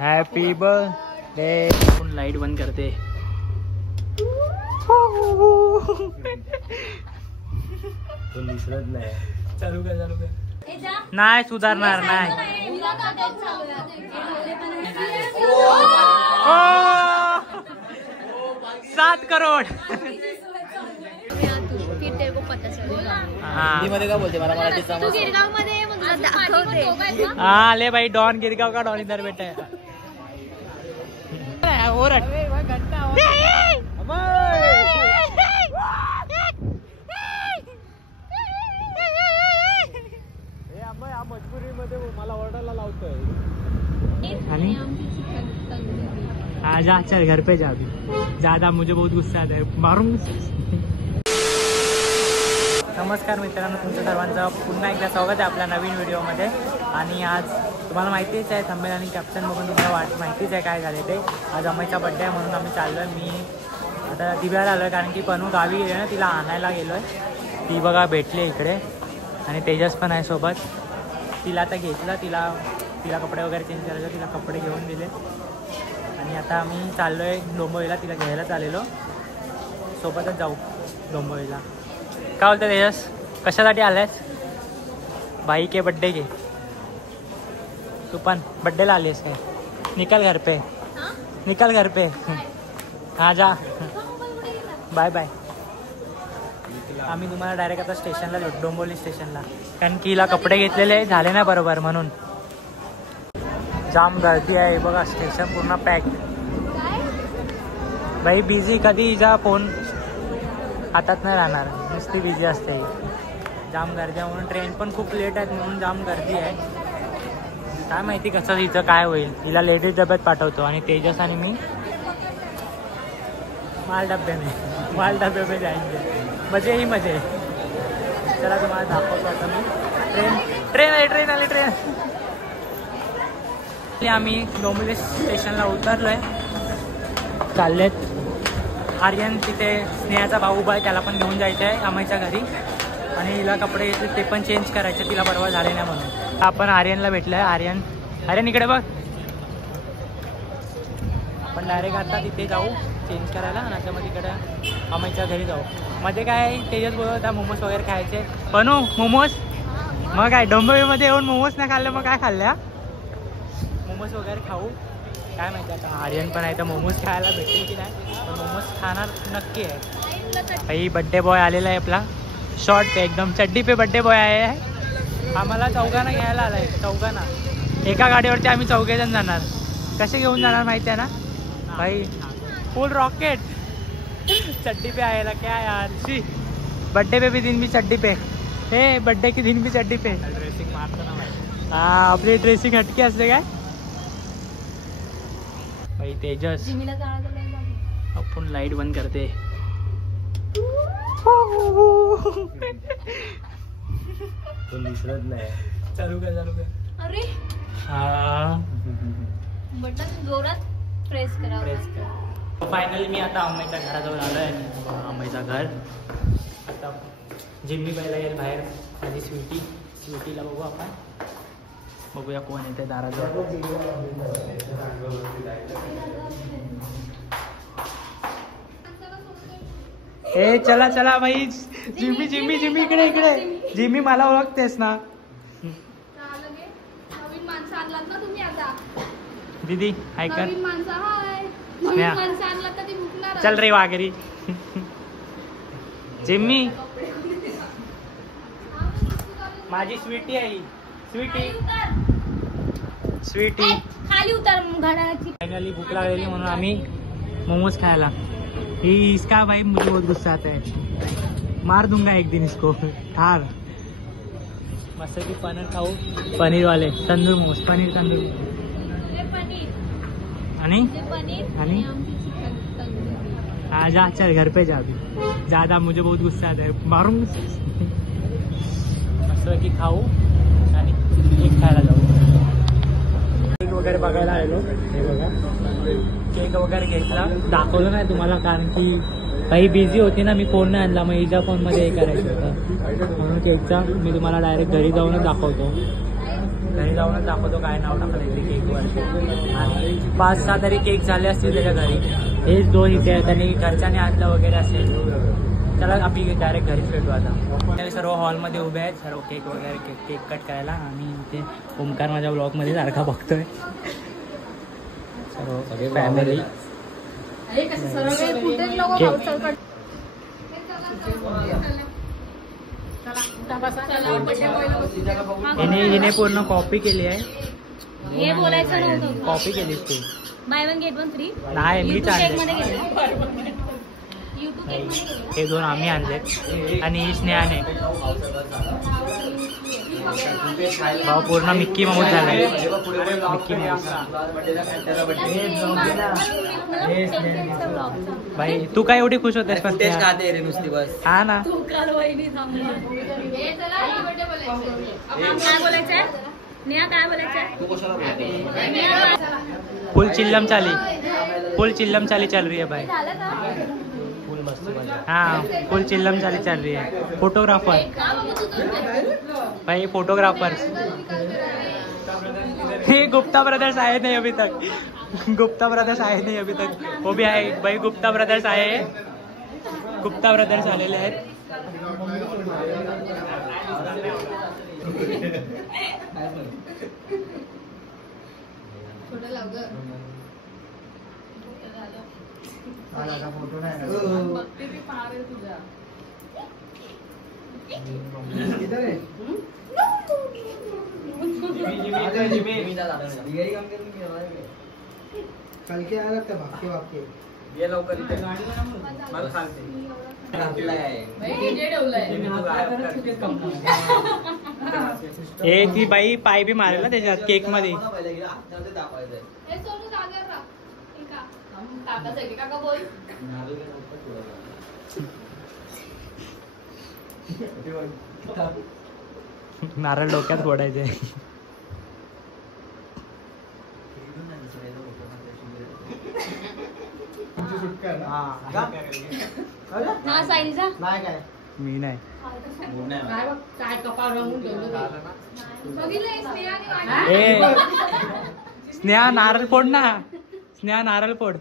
Happy birthday. Light बंद करते. दिसत नाही. चालू कर नाही सुधारणार नाही. 7 करोड. मध्ये काय बोलते मला मराठीत हाँ ले भाई डॉन गिरगांव का डॉन इधर बैठा है. ओरड. मजबुरीमध्ये मला ओरडायला लावतोय. आणि हाँ जा चल घर पे जा अभी. ज्यादा मुझे बहुत गुस्सा आता है मारूंगा. नमस्कार मित्रांनो, तुमच्या सर्वांचं पुन्हा एकदा स्वागत आहे आपल्या नवीन व्हिडिओमध्ये. आणि आज तुम्हाला माहितीच आहे थंबनेल आणि कॅप्शन बघून तुम्हाला माहितीच आहे काय झाले ते. आज अम्माईचा बड्डे आहे म्हणून आम्ही चाललो आहे. मी आता दिव्याला आलो आहे कारण की पनू गावी गेली ना, तिला आणायला गेलो आहे. ती बघा भेटली इकडे आणि तेजस पण आहे सोबत. तिला आता घेतलं, तिला कपडे वगैरे चेंज करायचं, तिला कपडे घेऊन दिले. आणि आता आम्ही चाललो आहे डोंबिवलीला, तिला घ्यायला चाललेलो. सोबतच जाऊ डोंबिवलीला. काय बोलतं तेजस, कशासाठी आलायस? भाई के बड्डे के. तू पण बड्डेला आलीस काय? निकल घर पे, निकल घर पे. हाँ जा बाय बाय. आम्ही तुम्हाला डायरेक्ट आता स्टेशनला जाऊ, डोंबिवली स्टेशनला. कारण की हिला कपडे घेतलेले झाले ना बरोबर म्हणून. जाम गर्दी आहे बघा, स्टेशन पूर्ण पॅक. भाई बिझी, कधी हिचा फोन हातात नाही राहणार, नुसती बिझी असते. जाम गर्दी आहे म्हणून, ट्रेन पण खूप लेट आहेत म्हणून जाम गर्दी आहे. काय माहिती कसं हिचं काय होईल. हिला लेडीज डब्यात पाठवतो आणि तेजस आणि मी माल डब्बे में जाएंगे. मजे ही मजे. चला तुम्हाला दाखवतो आता मी. ट्रेन आली. आम्ही डोंबिवली स्टेशनला उतरलोय. चाललेत. आर्यन तिथे स्नेहाचा भाऊ उभा आहे, त्याला पण घेऊन जायचं आहे अम्माईच्या घरी. आणि हिला कपडे घेतले ते पण चेंज करायचे, तिला बरोबर झाले नाही म्हणून. आपण आर्यनला भेटलोय. आर्यन इकडे बघ. आपण डायरेक्ट आता तिथे जाऊ चेंज करायला आणि आता मग तिकडे अम्माईच्या घरी जाऊ. मध्ये काय तेजस बोलत होता मोमोज वगैरे खायचे. बनू मोमोज. मग काय डोंबिवलीमध्ये येऊन मोमोज नाही खाल्ले मग काय खाल्ल्या? मोमोज वगैरे खाऊ. काय माहिती आता आर्यन पण आहे तर मोमोज खायला भेटेल की नाही, पण मोमोज खाणार नक्की आहे. भाई बड्डे बॉय आलेला आहे आपला. शॉर्ट पे एकदम चड्डी पे बड्डे बॉय आहे. आम्हाला चौघांना घ्यायला आलाय. चौघांना एका गाडीवरती आम्ही 4 जण जाणार. कसे घेऊन जाणार माहिती आहे ना भाई, फुल रॉकेट. चड्डी पे आएगा क्या यार. सी बर्थडे पे भी दिन भी चड्डी पे. हे बर्थडे के दिन भी चड्डी पे. ड्रेसिंग मारतो ना भाई. हाँ आपली ड्रेसिंग हटके असते काय भाई. तेजस आपण लाईट बंद करते. दिसत नाही. चालू कर. अरे हाँ बटन जोरात प्रेस करा. फायनली मी आता अम्माईच्या घराजवळ आलो आहे. अम्माईचं घर. आता जिम्मी पहिला येईल बाहेर. माझी स्वीटीला बघू आपण. बघूया कोण येते दाराजवळ. ए चला भाई. जिम्मी इकडे. जिम्मी मला ओळखतेस ना. नवीन माणसं आणलात ना तुम्ही आता. दीदी हाय कर. नवीन माणसं हाय. नवीन माणसं आणलात तर ती भुकणार. चल रे वागरी. जिम्मी माझी स्वीटी आहे. स्वीटी खाली उतर घराची. फायनली भूक लागलेली म्हणून आम्ही मोमोज खायला. ही इसका भाई मुझे बहुत गुस्सा आता है. मार दूंगा एक दिन इसको ठार. मस्त की पनीर खाऊ. पनीर वाले तंदूर मोमोज. पनीर तंदूर आणि हाँ जा चल घर पे जा अभी. ज्यादा मुझे बहुत गुस्सा आता है मारूंगा. मस्त की खाऊ आणि केक खायला जाऊ. केक वगैरे बघायला आलेलो. हे बघा केक वगैरे घेतला. दाखवलं नाही तुम्हाला कारण की काही बिझी होती ना, मी फोन नाही आणला. मग हिच्या फोनमध्ये हे करायचं होतं म्हणून केकचा मी तुम्हाला डायरेक्ट घरी जाऊनच दाखवतो. घरी जाऊनच दाखवतो काय नाव टाकलं ते केकवर. आणि 5-6 तरी केक झाले असतील त्याच्या घरी. हेच 2 इथे आहेत आणि घरच्याने आणलं वगैरे असेल. चला आम्ही डायरेक्ट घरीच भेटू आता. सर्व हॉलमध्ये उभे आहेत सर्व केक वगैरे केक कट करायला. आणि इथे ओमकार माझ्या ब्लॉगमध्ये सारखा बघतोय. सर्व फॅमिली हिने पूर्ण कॉपी केली आहे. हे बोलायचं नव्हतं. कॉपी केलीस तू. Bye 1 gate 1 free. नाही मी आणले. हे 2 आम्ही आणलेत आणि स्नेहाने. भाऊ पूर्ण मिक्की माऊस झालाय. Mickey Mouse. भाई तू काय एवढी खुश होतेस? हा ना. काय बोलायचंय नेहा? काय बोलायचंय? फुल चिल्लम चाली चल रही है भाई. हाँ फुल चिल्लम चाली चल रही है. फोटोग्राफर भाई फोटोग्राफर. हे गुप्ता ब्रदर्स आए नहीं अभी तक. गुप्ता ब्रदर्स आए नहीं अभी तक. वो भी आए भाई. गुप्ता ब्रदर्स आए. गुप्ता ब्रदर्स आलेले आहेत. फोटो नाही कल के आया लगता भागते भागते ये लवकर इथे मला खालते हे ती बाई पाय बी मारेल ना त्याच्यात केक मध्ये. नारळ डोक्यात फोडायचे. ना साईजा नाही काय मी नाही. काय कपाळ रंगून ए स्नेहा नारळ फोड ना. स्नेहा नारळ फोड.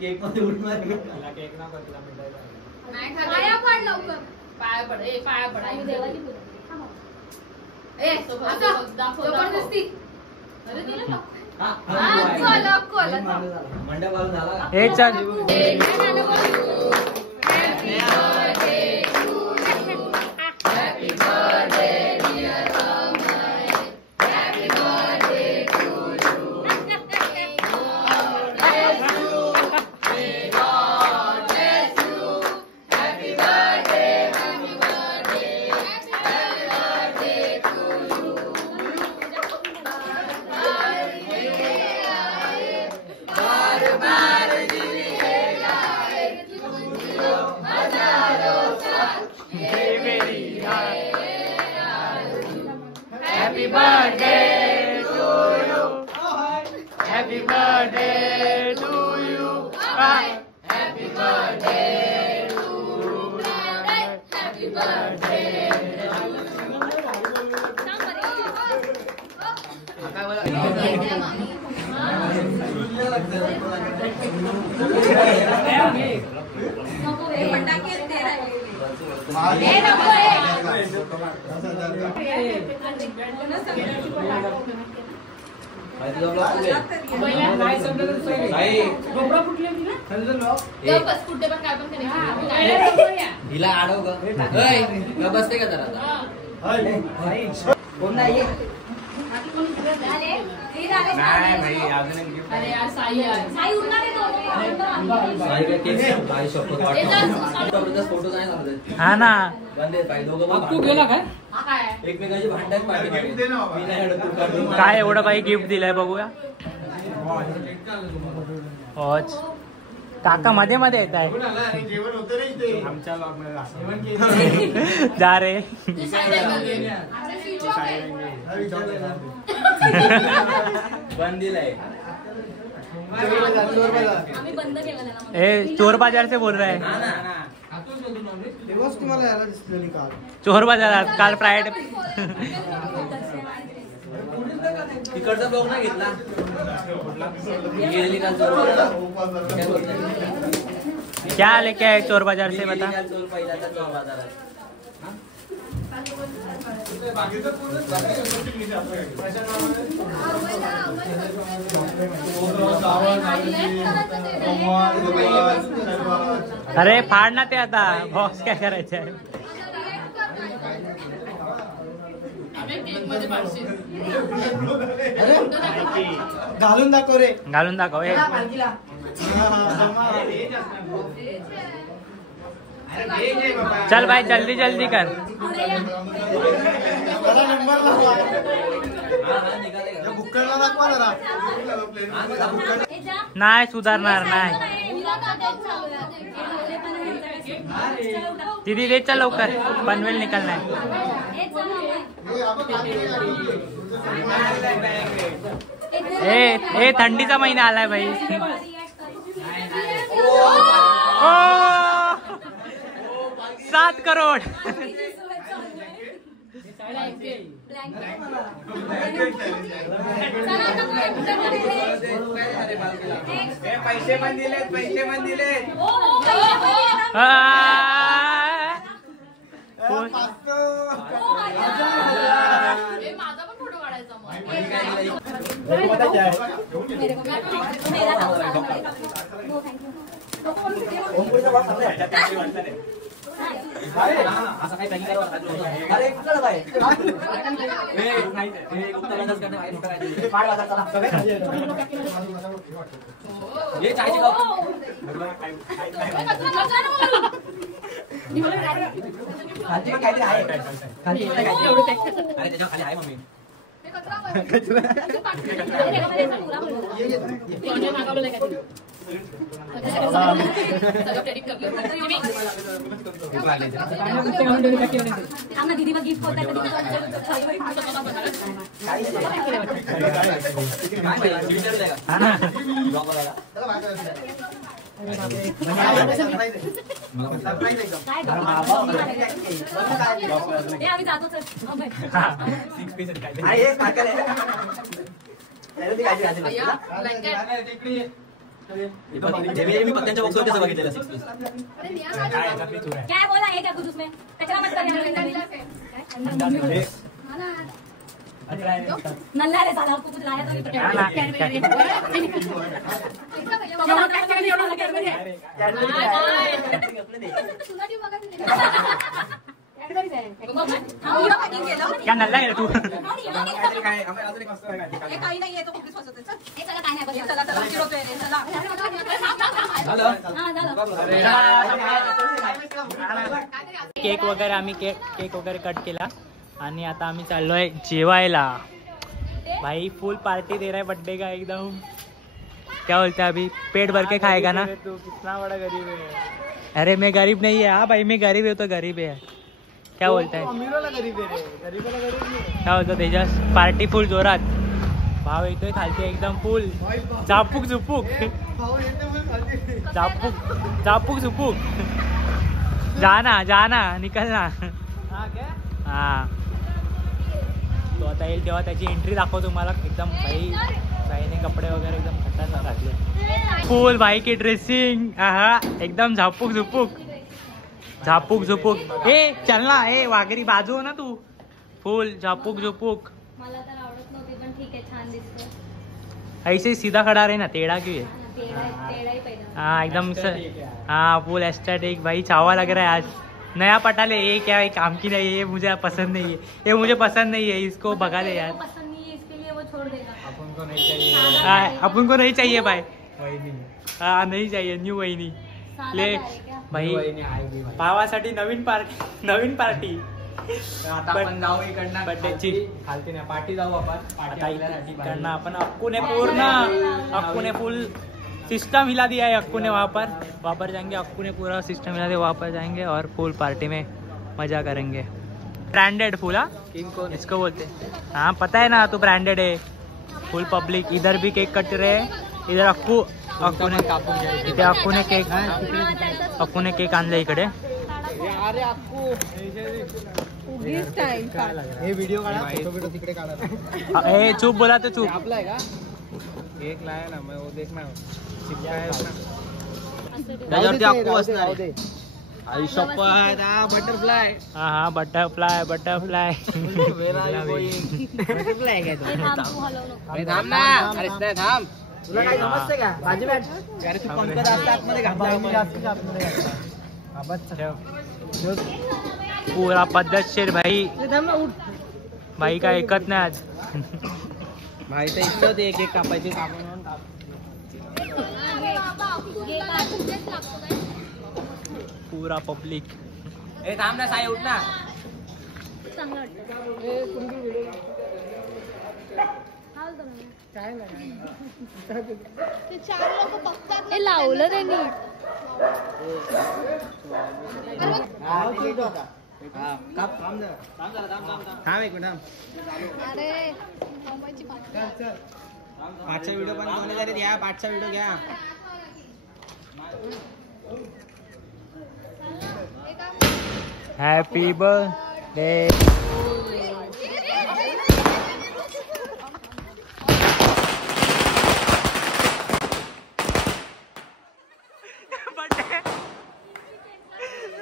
केक मध्ये उडणार पाया पड लवकर. पाया पड. ए पाया पड. आई देवाची पूजा. ए आता जबरदस्ती. अरे दिलं ना. मंडप वाला झाला. हे चल. Happy birthday to you. Happy birthday to you. Happy birthday to you. Happy birthday. हिला आडव ग बसते का जरा. कोण नाही फोटो नाही हा ना. एकमेकाची भांडण काय एवढं बाई गिफ्ट दिलंय बघूया. होच काका मध्ये मध्ये येत आहे. जा रे. बंद दिलाय. ए चोर बाजार से बोल रहा है. तुम्हाला यायला दिसलं नाही काल. चोर बाजारात काल फ्रायडे. तिकडचा ब्लॉग नाही घेतला गेली काल चोर बाजारात. काय बोलताय? क्या लेके आए चोर बाजार से बता. गेली काल चोर पहिल्याचा चोर बाजारात. अरे फाड ना ते आता बॉक्स काय करायचं आहे. घालून दाखव रे. घालून दाखव हे. चल भाई जल्दी जल्दी कर. नंबर निघाले बुक्कडला दाखवा जरा. नाही सुधारणार नाही. दीदी ले चल लवकर पनवेल निकलना है. ए थंडीचा महिना आलाय भाई. ओ 7 करोड. पैसे पण दिलेत. माझा पण फोटो काढायचा मग. असं काही पॅकिंग करावं. अरे कुठलं काय हे चायची कप. खाली पण काहीतरी आहे. खाली अरे त्याच्या खाली आहे मम्मी. दीदी मग गिफ्ट होता आम्ही जातो मी पत्त्यांच्या बॉक्सवर त्याचं बघितलेलं 6 पीस. क्या बोला है क्या कुछ उसमें कचरा मत कर. नल्ला रे साला आपको कुछ लाया तो नहीं क्या नल्ला आहे तू. काही नाही आहे तो खूप स्वस्त आहे. चला काय नाही चला चला किलो पे चला. केक वगैरे आम्ही केक वगैरे कट केला आणि आता आम्ही चाललोय जेवायला. भाई फुल पार्टी दे रहा है बर्थडे का एकदम. क्या बोलते हैं अभी पेट भर के खाएगा ना. तू कितना बड़ा गरीब है. अरे मैं गरीब नहीं है. हाँ भाई मैं गरीब है तो गरीब है. क्या बोलता है अमीरोला गरीब आहे रे. गरीबाला गरीब नाही. क्या बोलतो तेजस. पार्टी फुल जोरात. भाव येतोय खालते एकदम फुल झापूक झुपूक. झापूक झुपूक. जाना निकल ना. हा तो आता येईल तेव्हा त्याची एंट्री दाखव तुम्हाला. एकदम भाईने कपडे वगैरे एकदम खतरनाक घातले. फुल भाई की ड्रेसिंग. हा एकदम झापूक झुपूक. ए चल ना. ए वाघरी बाजू ना तू. फुल झापूक झुपूक. मला तर आवडत नव्हती पण ठीक आहे छान दिसतो. ऐसे सीधा खड़ा रहे ना. टेढ़ा क्यों है. तेढाही पहिला. हाँ एकदम हाँ फुल एस्थेटिक. भाई चावा लग रहा है आज. नया पटाले. ये क्या है काम की नहीं है. ये मुझे पसंद नहीं है. ये मुझे पसंद नहीं है. इसको भगा दे यार. पसंद नहीं है इसके लिए वो छोड़ देगा. आपण को नहीं चाहिए. अपन को नहीं चाहिए भाई. वहिनी. हाँ नहीं चाहिए. न्यू वहिनी ले भाई. वहिनी आएगी भाई. भावासाठी नवीन पार्टी. आता आपण जाऊ इकडनं बर्थडेची खालती नाही पार्टी जाऊ आपण. आता इकडनं आपण अक्कू ने फुल सिस्टम हिला दिया है. अक्कू ने वहाँ पर जाएंगे. अक्कू ने पूरा सिस्टम हिला दिया. वहाँ पर जाएंगे और फुल पार्टी में मजा करेंगे. ब्रांडेड फुल. हाँ इसको बोलते. हाँ पता है ना तू ब्रांडेड है. फुल पब्लिक इधर भी केक कट रहे हैं. इधर अक्कू ने केक आणले इकडे. अरे अक्कू हे व्हिडिओ काढा फोटो तिकडे काढा ए चूप बोला तो चूप. आपला आहे का एक लाया ना मैं वो देखना चिपका है त्याच्यावरती अक्कू असणार आहे. आई शपथ बटरफ्लाय हा हा बटरफ्लाय बटरफ्लाय. बटरफ्लाय काय तो अरे थांब ना अरे नाही थांब तुला काय समजते का भाजी बॅट अरे तू पंकज असं आतमध्ये घातला पुरा पद्धतशीर भाई. भाई काय ऐकत नाही आज. भाई तर इच्छा एक एक कापायची कापून पुरा पब्लिक. ए थांब ना साई उठ ना लावलं त्यांनी. थांब एक मिनिट अरे पाचचा व्हिडिओ पण दोन हजार घ्या पाचचा व्हिडिओ घ्या हॅपी बर्थडे.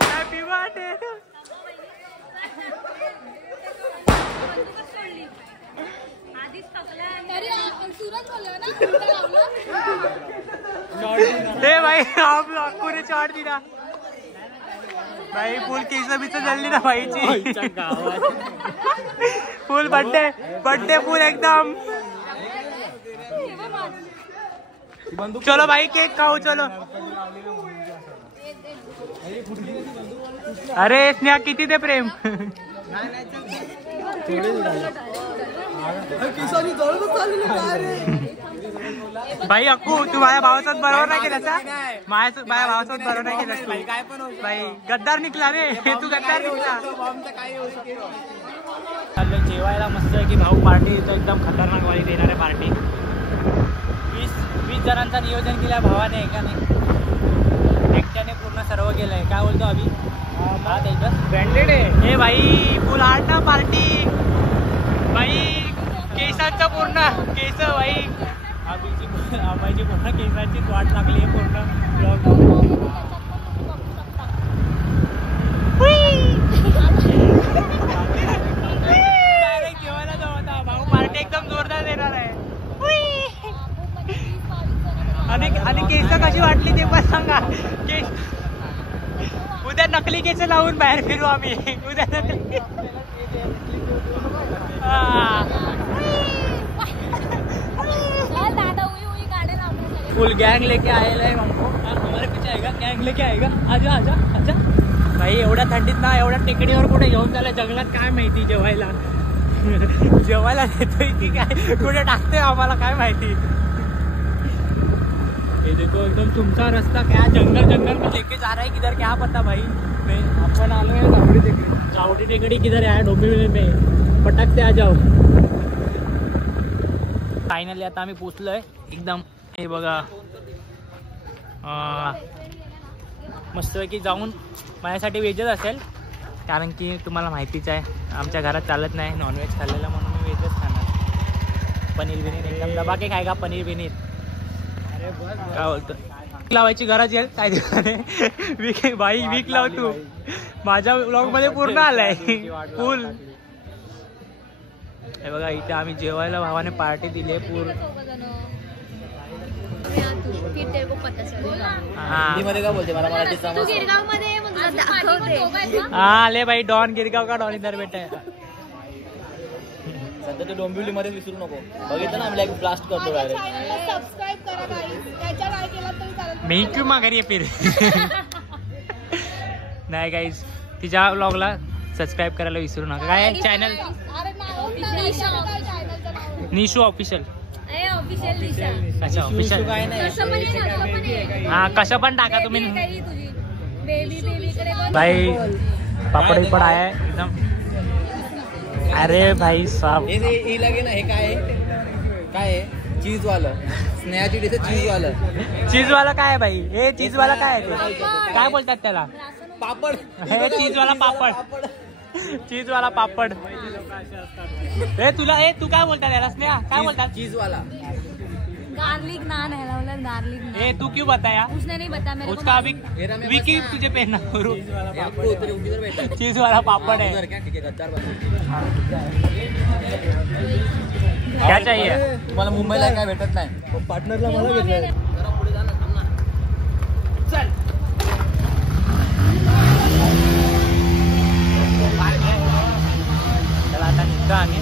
Happy birthday. भाई आप पूरे चाट दिला भाई. फुल केस बीच जल्ली ना भाईची. फुल बर्थडे बर्थडे फुल एकदम. चलो भाई केक खाओ चलो. अरे स्नेहा किती ते प्रेम. भाई अक्कू तू माझ्या भावासोबत बरोबर नाही केला. माझ्या भावासोबत बरोबर नाही केलं भाई. गद्दार निघला रे तू गद्दार निघला. चाललो जेवायला मस्त आहे की भाऊ. पार्टी तो एकदम खतरनाक वाली देणार आहे पार्टी. 20 जणांचा नियोजन केलं भावाने आहे का नाही. एकट्याने पूर्ण सर्व केलंय. काय बोलतो अभि. हा त्याच्यात ब्रँडेड आहे हे भाई. फुल आर्ट ना पार्टी भाई. केसांचं पूर्ण केस भाई. अभयची पूर्ण केसांची वाट लागली आहे पूर्ण ब्लॉग. डायरेक्ट जेवायला जाऊ आता भाऊ. पार्टी एकदम जोरदार देणार आहे. आणि केस कशी वाटली ते पण सांगा. केस उद्या नकली केस लावून बाहेर फिरू आम्ही. उद्या नकली फुल गैंग लेके आएला है हमको. हमारे पीछे आएगा गैंग लेके आएगा. आजा आजा आजा भाई. एवढ्या थंडीत ना एवढ्या टेकडीवर कुठे घेऊन चालला जंगलात काय माहिती. जेवायला जेवायला देतोय की काय कुठे टाकतोय आम्हाला काय माहिती. ये देखो एकदम तुमचा रास्ता क्या जंगल जंगल में लेके जा रहा है. किधर क्या पता भाई. अपन आलो है चावटी टेकड़ी किधर है डोंबिवली में. पटकते आ जाओ. फायनली आता आम्ही पोचलोय एकदम. हे बघा मस्तपैकी जाऊन माझ्यासाठी व्हेजच असेल कारण की तुम्हाला माहितीच आहे आमच्या घरात चालत नाही नॉनव्हेज खाल्लेलं म्हणून मी व्हेजच खाणार. पनीर बिनीर एकदम दबा के खायगा. पनीर बिनीर काय बोलतो. लावायची गरज येईल काय वीक भाई. वीक लाव तू. माझ्या ब्लॉग मध्ये पूर्ण आलाय फुल. हे बघा इथे आम्ही जेवायला भावाने पार्टी दिली आहे पूर्ण. हाँ ले भाई डॉन गिरगाव का डॉन इधर बैठा है. सध्या तो डोंबिवली मध्ये विसरू नको. बघितलं ना आम्ही ब्लास्ट करतो डायरेक्ट. मी क्यों माघारी आहे फिर. नाही गाईज तिच्या ब्लॉगला सबस्क्राईब करायला विसरू नका. काय चॅनल निशू ऑफिशियल. अच्छा ऑफिशियल हा कसं पण टाका तुम्ही. भाई पापड बिपड आहे एकदम. अरे भाई साहब हे लगे ना. हे काय आहे चीज वालं. स्नेहाची डिश चीज वालं. चीज वाला काय आहे भाई. हे चीज वाला काय आहे ते काय बोलतात त्याला. पापड चीजवाला पापड चीजवाला पापड तुला तू काय बोलता याला स्नेहा काय बोलता चीज वाला गार्लिक नान है गार्लिक नान। तू क्यों बताया उसने नहीं बताया मेरे उसका अभी विकी तुझे पहनना करू चीज वाला पापड़ है क्या चाहिए तुम्हाला मुंबईला काय भेटत नाही पार्टनरला मला घेतलंय चला आता निघतो आम्ही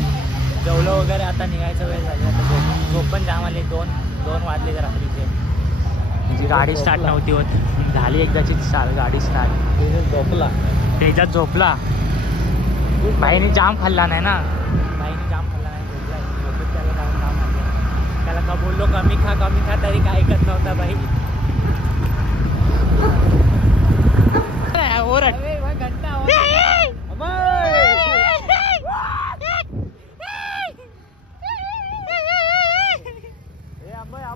जेवलो वगैरे आता निघायचा वेळ झाला आता झोप पण जाम आले दोन वाजले रात्रीचे म्हणजे गाडी स्टार्ट नव्हती होत झाली एकदाची गाडी स्टार्ट झोपला त्याच्यात झोपला बाईने जाम खाल्ला नाही ना बाईने जाम खाल्ला नाही झोपला त्याला जाऊन जाम आणलं त्याला का बोललो कमी खा तरी काय ऐकत नव्हता बाई ओरड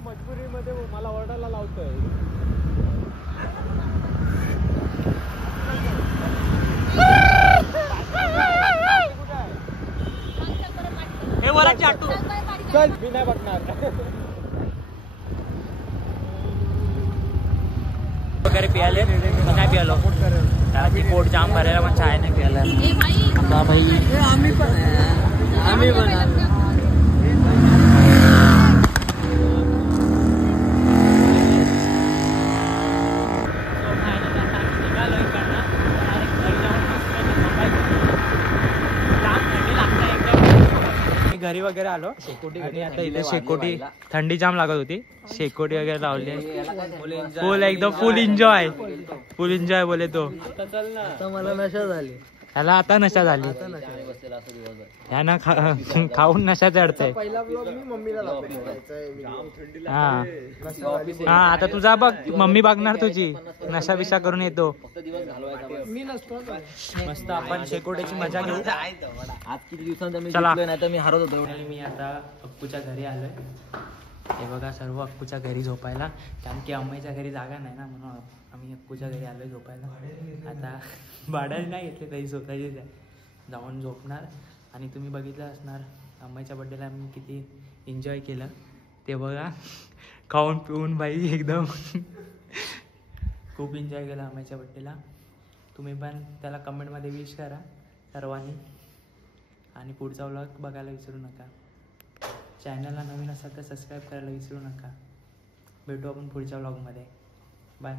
मजबुरीमध्ये मला ओरडायला लावतोय हे वराची चाटू चल मी नाही बघणार वगैरे पियाले मी नाही पियालो कारण की पोट जाम भरायला पण चाय नाही पियाला आता भाई आम्ही पण घरी वगैरे आलो आणि आता इथे शेकोटी थंडी जाम लागत होती शेकोटी वगैरे लावली फुल एन्जॉय बोले तो आता मला नशा झाली ह्याला आता नशा झाली ह्यानं खाऊन नशा चढतंय पहिला ब्लॉग मी मम्मीला हा आता तुझा बघ मम्मी बघणार तुझी नशा बिशा करून येतो मी नसतो मस्त आपण शेकोट्याची मजा घेऊ आज किती दिवसांचा मी चला. जिंकलोय, नाही तर मी हरत होतो मी आता अक्कूच्या घरी आलोय हे बघा सर्व अक्कूच्या घरी झोपायला कारण की अम्माईच्या घरी जागा नाही ना म्हणून आम्ही अक्कूच्या घरी आलोय झोपायला आता भाड्याने नाही घेतले तरी स्वतःचीच आहे जाऊन झोपणार आणि तुम्ही बघितलं असणार अम्माईच्या बड्डेला आम्ही किती एन्जॉय केलं ते बघा खाऊन पिऊन बाई एकदम खूप एन्जॉय केला अम्माईच्या बड्डेला तुम्ही पण त्याला कमेंटमध्ये विश करा सर्वांनी आणि पुढचा व्लॉग बघायला विसरू नका चॅनलला नवीन असाल तर सबस्क्राईब करायला विसरू नका भेटू आपण पुढच्या व्लॉगमध्ये बाय